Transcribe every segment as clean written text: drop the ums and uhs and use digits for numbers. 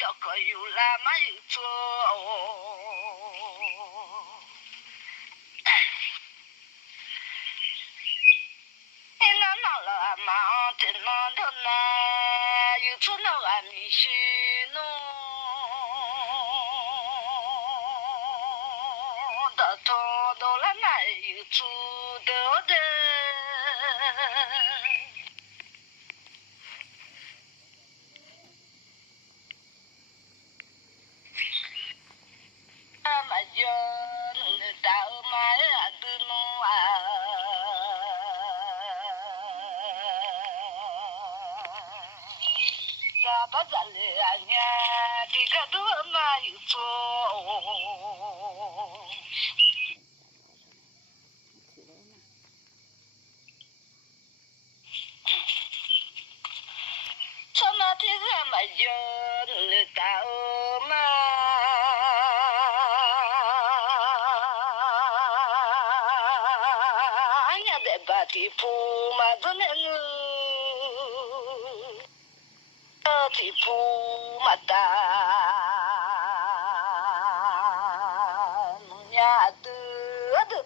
都可有啦嘛有做。你那那了嘛，这那头那有做那个米线喏，到头到了嘛有做到的。mà giờ người ta ở mai à từ nó à ra bắt ra lệ à nhà thì cả đứa mà yêu cho cho mà thì ra mà giờ người ta ở bà thì phù mà tôi nên thì phù mà ta nhà từ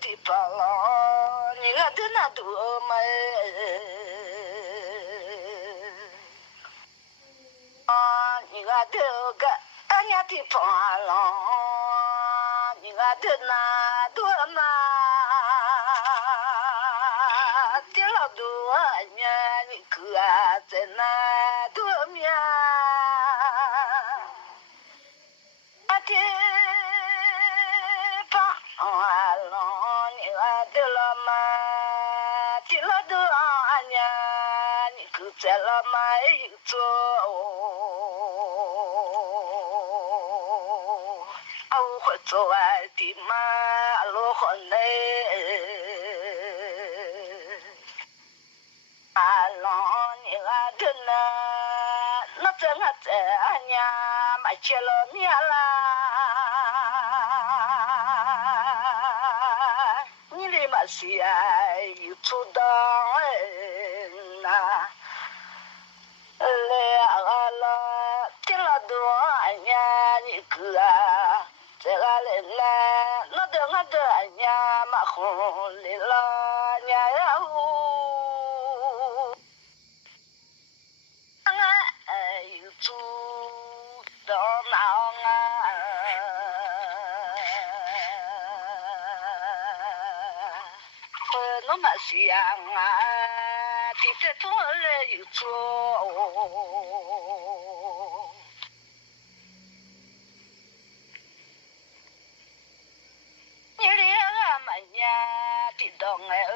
thì bảo lo những cái thứ nào tụi mày những cái thứ cái nhà thì bảo lo những cái thứ nào tụi mày đua nhà những cửa trên na đua mía thế ba lo những đứa làm thì lo đua nhà những cửa trên làm mai cho ao khoe cho ai thì mà lo khôn này lo những đứa nó chẳng hạt nhà mà chơi lo mía la như đi mà xì ai yêu chú đó na lẽ là tiếng là đùa nhà như cửa sẽ là lên là nó đừng hạt nhà mà không lên là nhà yêu chú đó nào nó mà xiang thì thế thôi là yêu chú như đi mà nhà thì đồng ngày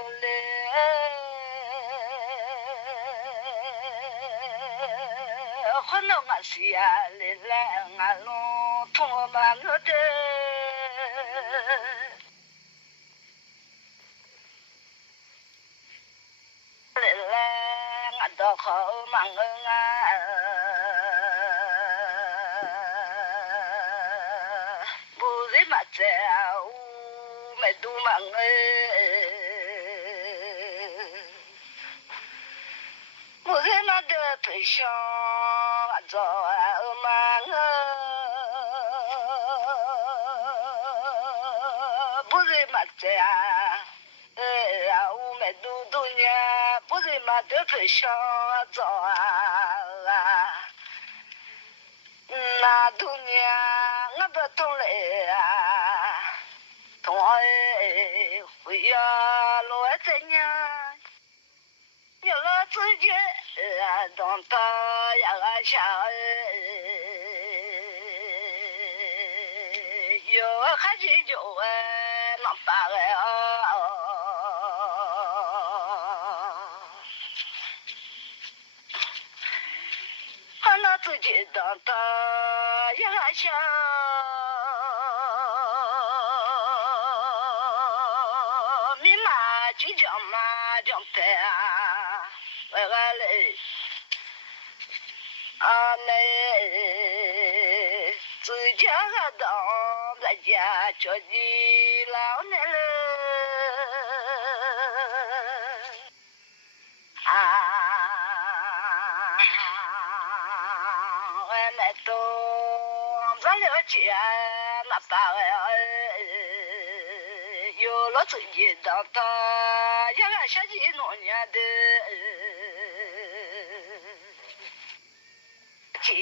khôn nó ngã xì lên là ngã lo thua mà nó đê lên là ngã đó khó mà ngã bù gì mà treo mày đu mà bù gì mà đỡ phải cho cho mà bù gì mà treo mày đu đu nhà bù gì mà đỡ phải cho cho na đu nhà ngã bờ tung lệ thôi bây giờ lo hết nhà nhớ là自己懂得要爱笑有还是有能把个看到自己懂得要爱笑密码就叫嘛叫的啊为了嘞啊那自家个当在家叫你老奶了啊我那都咱了解那把有了自己的他，也来下几多年的。家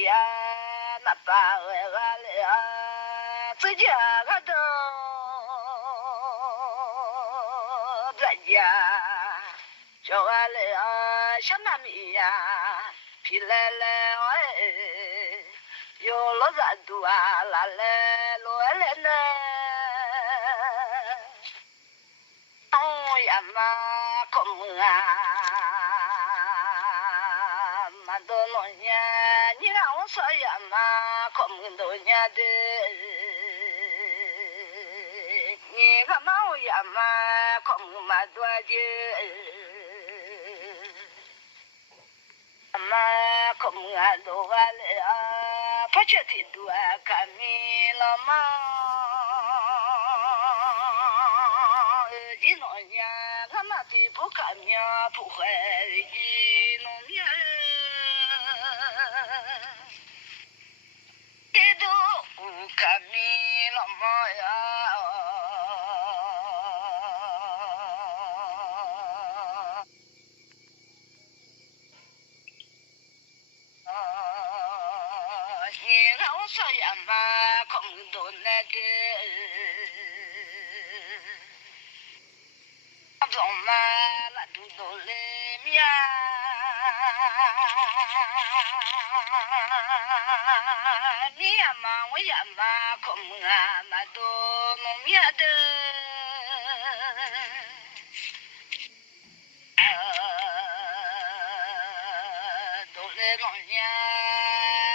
那把自己个都在家，叫俺来小妈咪呀，皮来来有了咱都啊来来来来呢，哦呀妈空啊。多诺年，你让我说呀嘛，可不多年的，你看嘛我呀嘛，可不嘛多的，嘛可不俺多完了，不觉得多看你了嘛，一诺年，俺嘛的不看命不坏一诺年。看你了嘛呀，你看我说呀嘛，空都那个，中嘛那都来面。你呀嘛，我呀嘛，空啊嘛都弄面的，都来弄年，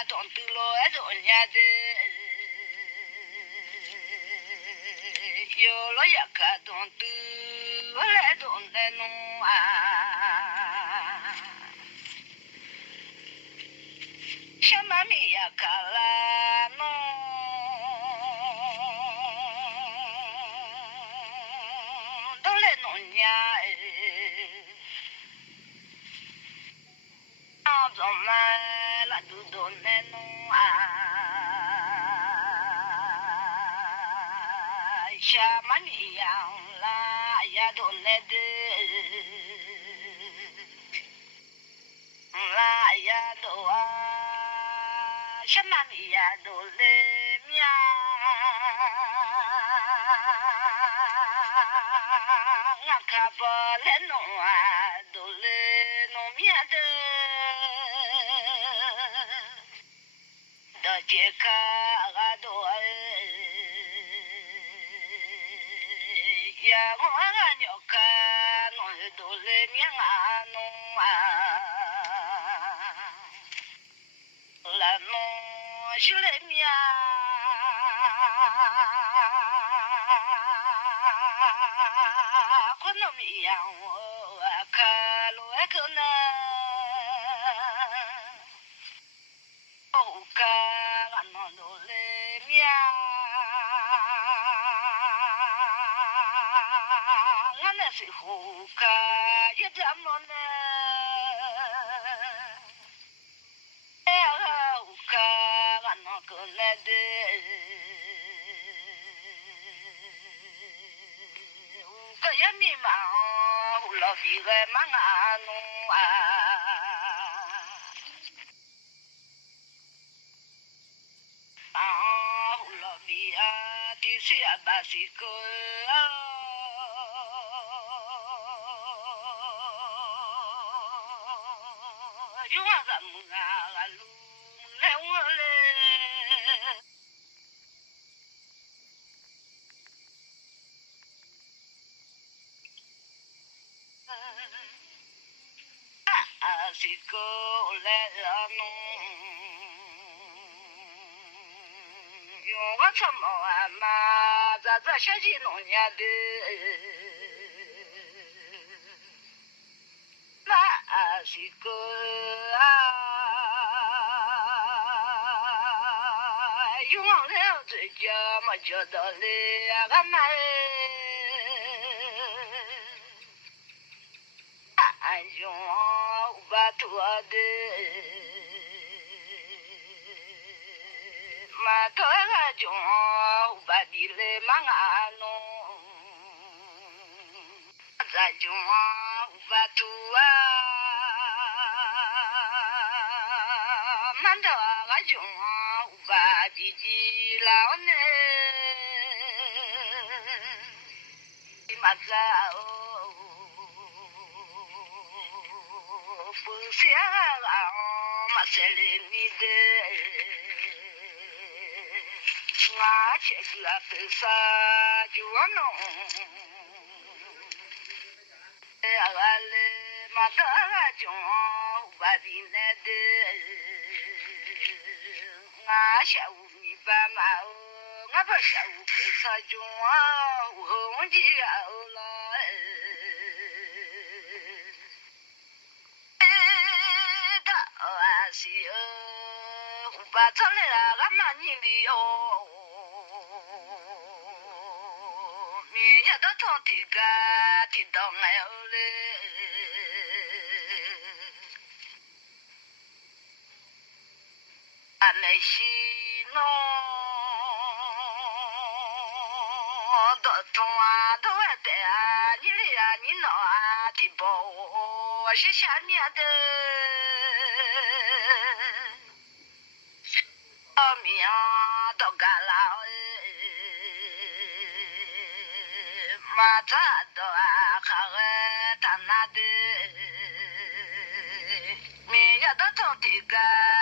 都对了爱做年的，有了也可都对，我来都来弄啊。小妈咪呀，卡拉侬，都来弄呀哎，啊，怎么那都来弄啊？小妈咪呀啦呀都来的。啦呀都啊，什么米呀都来面，我可不来弄啊，都来弄面的，到这个啊都呀我俺要看弄都来面啊弄啊。来弄修来面，可能没样我看路还可能，我看俺弄都来面，俺那是后看也这么呢。个也迷茫，老比个忙啊弄啊，啊，老比啊，第四啊巴西个啊，有啊咱们啊路来我嘞。是个来弄，用我怎么啊嘛，这小鸡弄年的，那是个啊，用了这家么觉得嘞，俺们。用把多的， ma to ga jo ba di le ma nga no za jo ba tu wa man to ga jo ba di ji la ne ma za o fu sia ga ma se le mi de nga che la pe sa ju no ale ma da ju ba di ne de nga sha u mi ba ma o nga ba sha u pe sa ju o ji ga o la da a si o ba ta le ga ma ni li o mi ya da to ti ga ti dong ai o le ane shi no do to a do de a ni li a ni no a ti bo shi sha ni a de o mi a do ga la ma ta do a ka re ta na de mi ya da to ti ga